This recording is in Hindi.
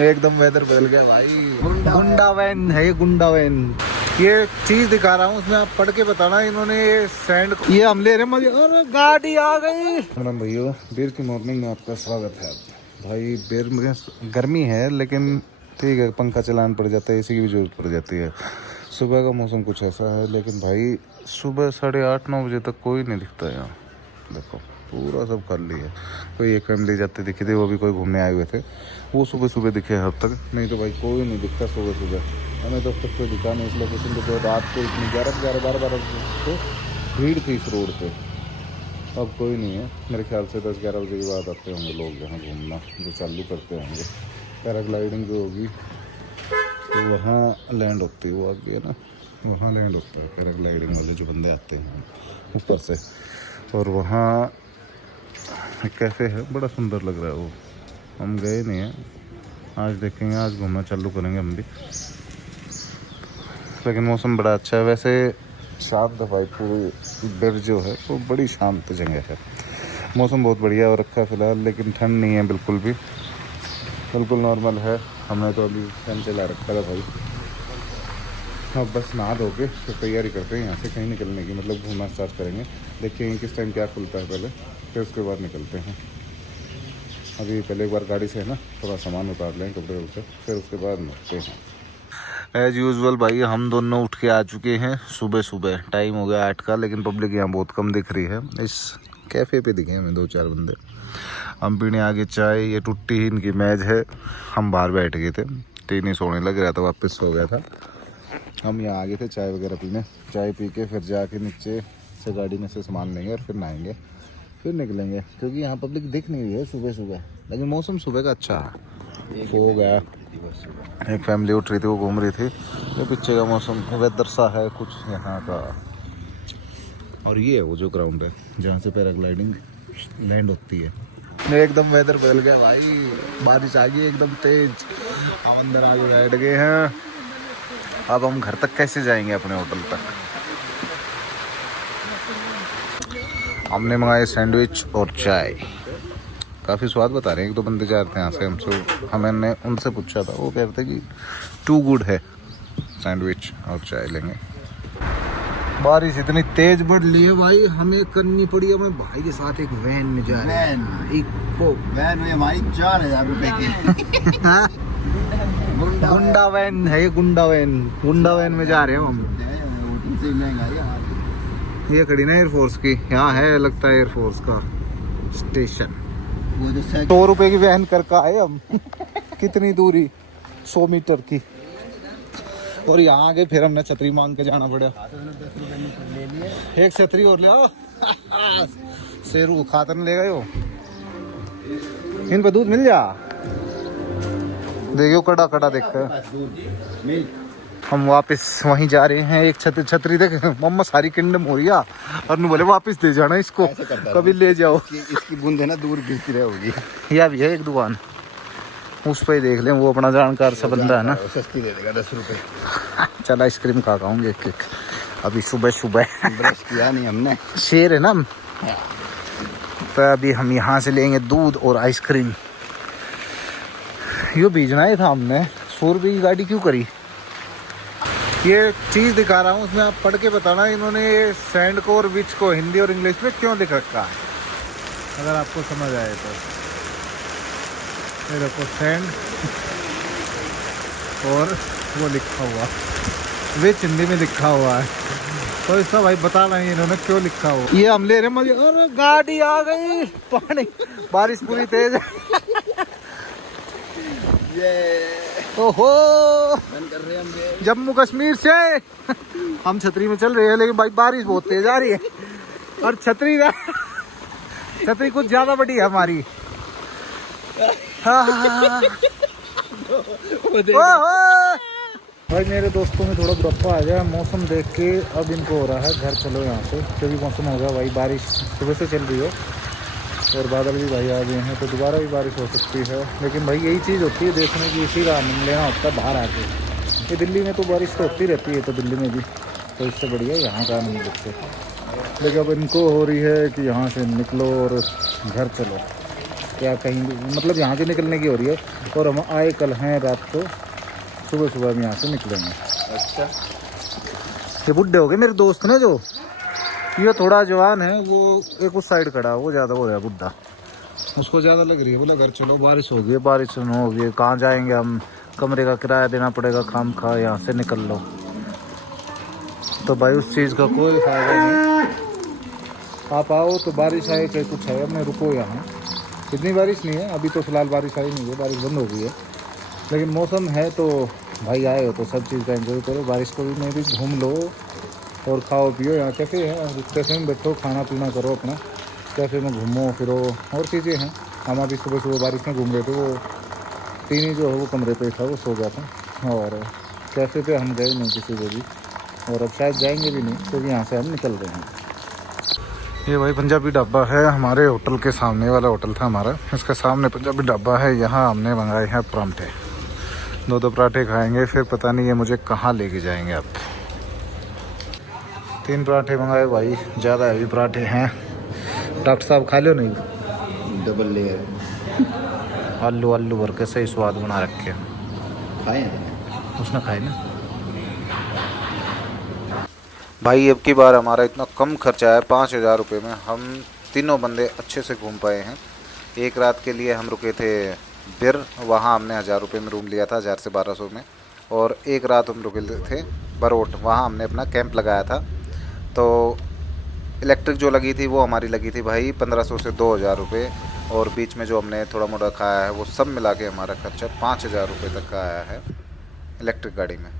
एकदम वेदर बदल गया भाई। गुंडा वैन है ये, गुंडा वैन। ये चीज दिखा रहा हूँ, उसमें आप पढ़ के बताना। इन्होंने ये सैंड, ये हम ले रहे मजे। अरे गाड़ी आ गई। मैडम भैया, बीर की मॉर्निंग में आपका स्वागत है। भाई बीर में गर्मी है, लेकिन ठीक है, पंखा चलाना पड़ जाता है, एसी की भी जरूरत पड़ जाती है। सुबह का मौसम कुछ ऐसा है, लेकिन भाई सुबह 8:30-9 बजे तक कोई नहीं दिखता यहाँ। देखो पूरा सब खाली है। कोई एक फैमिली जाते दिखे थे, वो भी कोई घूमने आए हुए थे, वो सुबह सुबह दिखे अब तक। नहीं तो भाई कोई नहीं दिखता सुबह सुबह। हमें तो अब तक कोई दिखा नहीं, इसलिए क्योंकि रात को इतनी 11-12 तो भीड़ थी इस रोड पे। अब कोई नहीं है, मेरे ख्याल से 10-11 बजे के बाद आते होंगे लोग यहाँ घूमना, जो चालू करते होंगे। पैराग्लाइडिंग जो होगी तो वहाँ लैंड होती है, वो आगे है ना, वहाँ लैंड होता है पैराग्लाइडिंग वाले जो बंदे आते हैं ऊपर से। और वहाँ कैफे है, बड़ा सुंदर लग रहा है वो। हम गए नहीं हैं, आज देखेंगे, आज घूमना चालू करेंगे हम भी। लेकिन मौसम बड़ा अच्छा है वैसे, शांत है भाई। पूरी बिर जो है वो बड़ी शांत जगह है। मौसम बहुत बढ़िया हो रखा है फिलहाल, लेकिन ठंड नहीं है बिल्कुल भी, बिल्कुल नॉर्मल है। हमने तो अभी फैन चला रखा था भाई। अब बस नहा धो के फिर तैयारी करते हैं यहाँ से कहीं निकलने की, मतलब घूमना स्टार्ट करेंगे। देखेंगे किस टाइम क्या खुलता है पहले, फिर उसके बाद निकलते हैं। अभी पहले एक बार गाड़ी से है ना थोड़ा सामान उतार लें, कपड़े उतर, फिर उसके बाद निकलते हैं। एज यूजुअल भाई हम दोनों उठ के आ चुके हैं सुबह सुबह। टाइम हो गया 8 का, लेकिन पब्लिक यहाँ बहुत कम दिख रही है। इस कैफ़े पे दिखे हमें 2-4 बंदे। हम पीने आगे चाय, ये टूटी ही इनकी मैच है। हम बाहर बैठ गए थे, तीन ही सोने लग रहा था, वापस सो गया था। हम यहाँ आगे थे चाय वगैरह पीने। चाय पी के फिर जाके नीचे से गाड़ी में से सामान लेंगे और फिर नहाएंगे, फिर निकलेंगे। क्योंकि यहाँ पब्लिक दिख नहीं रही है सुबह सुबह, लेकिन मौसम सुबह का अच्छा है। सो गया, एक फैमिली उठ रही थी, वो घूम रही थी। ये पीछे का मौसम वेदर सा है कुछ यहाँ का। और ये है वो जो ग्राउंड है जहाँ से पैराग्लाइडिंग लैंड होती है। एकदम वेदर बदल गया भाई, बारिश आ गई एकदम तेज। हम अंदर आगे बैठ गए हैं। अब हम घर तक कैसे जाएंगे, अपने होटल तक। हमने मंगाए सैंडविच और चाय, काफ़ी स्वाद बता रहे हैं। 1-2 बंदे जा रहे थे यहाँ से हमसे, हमने उनसे पूछा था, वो कह रहे थे कि टू गुड है, सैंडविच और चाय लेंगे। बारिश इतनी तेज बढ़ रही है भाई, हमें करनी पड़ी हमें भाई के साथ एक वैन में जा रहे हैं। इको वैन में भाई 4000 रुपए की गुंडा वैन है ये, गुंडा वैन। गुंडा वैन में जा रहे हैं हम। ये खड़ी ना एयरफोर्स की, यहाँ है लगता है एयरफोर्स का स्टेशन। वो जो 100 रुपए की वैन कर का आए हम। कितनी दूरी, 100 मीटर की। और यहाँ आगे फिर हमने छतरी मांग के जाना पड़ा। एक छतरी और ले आओ। शेरू खातर ले गए हो, इन पे दूध मिल जा। देखियो कड़ा कड़ा देख। हम वापस वहीं जा रहे हैं। एक छतरी देख मम्मा सारी किंडम हो रही है, और नहीं बोले वापस दे जाना इसको, कभी ले जाओ। इसकी बूंद है ना दूर गिरती रहेगी। यह भी है एक दुकान, उस पर देख लें, वो अपना जानकार सा बंदा है ना, सस्ती दे देगा 10 रुपए। चल आइसक्रीम खा खाऊंगे एक एक। अभी सुबह सुबह ब्रश किया नहीं हमने, शेर है ना। तो अभी हम यहाँ से लेंगे दूध और आइसक्रीम। यो भेजना ही था हमने। 100 रुपये की गाड़ी क्यों करी। ये चीज़ दिखा रहा हूँ, उसमें आप पढ़ के बताना इन्होंने सैंड को और विच को हिंदी और इंग्लिश में क्यों लिख रखा है, अगर आपको समझ आए तो। ये देखो सैंड और वो लिखा हुआ विच हिंदी में लिखा हुआ है, तो इसका भाई बता रहे हैं इन्होंने क्यों लिखा हुआ। ये हम ले रहे मजे। अरे गाड़ी आ गई, पानी, बारिश पूरी तेज है। ओहो, कर रहे हम जम्मू कश्मीर से हम छतरी में चल रहे हैं, लेकिन भाई बारिश बहुत तेज आ रही है। और छतरी कुछ ज्यादा बड़ी है हमारी। भाई मेरे दोस्तों में थोड़ा बुढ़ापा आ गया, मौसम देख के अब इनको हो रहा है घर चलो यहाँ से, क्योंकि मौसम हो गया भाई, बारिश सुबह से चल रही है और बादल भी भाई आ गए हैं, तो दोबारा भी बारिश हो सकती है। लेकिन भाई यही चीज़ होती है देखने की, इसी का आनंद लेना होता है बाहर आके। ये दिल्ली में तो बारिश तो होती रहती है, तो दिल्ली में भी, तो इससे बढ़िया यहाँ का आनंद लेते हैं। लेकिन अब इनको हो रही है कि यहाँ से निकलो और घर चलो। या कहीं भी, मतलब यहाँ से निकलने की हो रही है। और हम आए कल हैं रात को, सुबह सुबह हम यहाँ से निकलेंगे। अच्छा, ये बुढ़े हो गए मेरे दोस्त ने, जो ये थोड़ा जवान है वो एक उस साइड खड़ा, वो ज़्यादा हो गया बुढ़ा, उसको ज़्यादा लग रही है। बोला घर चलो, बारिश हो गई है, बारिश न हो गई, कहाँ जाएंगे हम, कमरे का किराया देना पड़ेगा, खाम खा यहाँ से निकल लो। तो भाई उस चीज़ का कोई फायदा नहीं। आप आओ तो बारिश आए चाहे कुछ है, अपने रुको यहाँ। इतनी बारिश नहीं है अभी तो, फिलहाल बारिश आई नहीं है, बारिश बंद हो गई है, लेकिन मौसम है तो भाई आए हो तो सब चीज़ का एंजॉय करो। बारिश को भी में भी घूम लो और खाओ पियो। यहाँ कैफ़े है, कैफ़े में बैठो, खाना पीना करो अपना, कैफ़े में घूमो फिरो, और चीज़ें हैं। हम अभी सुबह सुबह बारिश में घूम रहे थे, वो तीनी जो है वो कमरे पे था, वो सो गया था। और कैफ़े पे हम गए नहीं किसी को भी, और अब शायद जाएंगे भी नहीं, क्योंकि यहाँ से हम निकल रहे हैं। ये भाई पंजाबी ढाबा है, हमारे होटल के सामने वाला होटल था हमारा, इसके सामने पंजाबी ढाबा है। यहाँ हमने मंगाए हैं पराठे, 2 पराठे खाएंगे, फिर पता नहीं ये मुझे कहाँ लेके जाएंगे। अब 3 पराठे मंगाए भाई, ज़्यादा हैवी पराठे हैं। डॉक्टर साहब खा लो नहीं, डबल लेयर आलू आलू भर के सही स्वाद बना रखे हैं। खाए हैं उसने खाए ना भाई। अब की बार हमारा इतना कम खर्चा है, 5,000 रुपये में हम तीनों बंदे अच्छे से घूम पाए हैं। एक रात के लिए हम रुके थे बिर, वहाँ हमने 1,000 रुपये में रूम लिया था, 1,000 से 1,200 में। और एक रात हम रुके थे बरोट, वहाँ हमने अपना कैंप लगाया था। तो इलेक्ट्रिक जो लगी थी वो हमारी लगी थी भाई 1,500 से 2,000 रुपये, और बीच में जो हमने थोड़ा मोटा खाया है वो सब मिला के हमारा खर्चा 5,000 रुपये तक का आया है इलेक्ट्रिक गाड़ी में।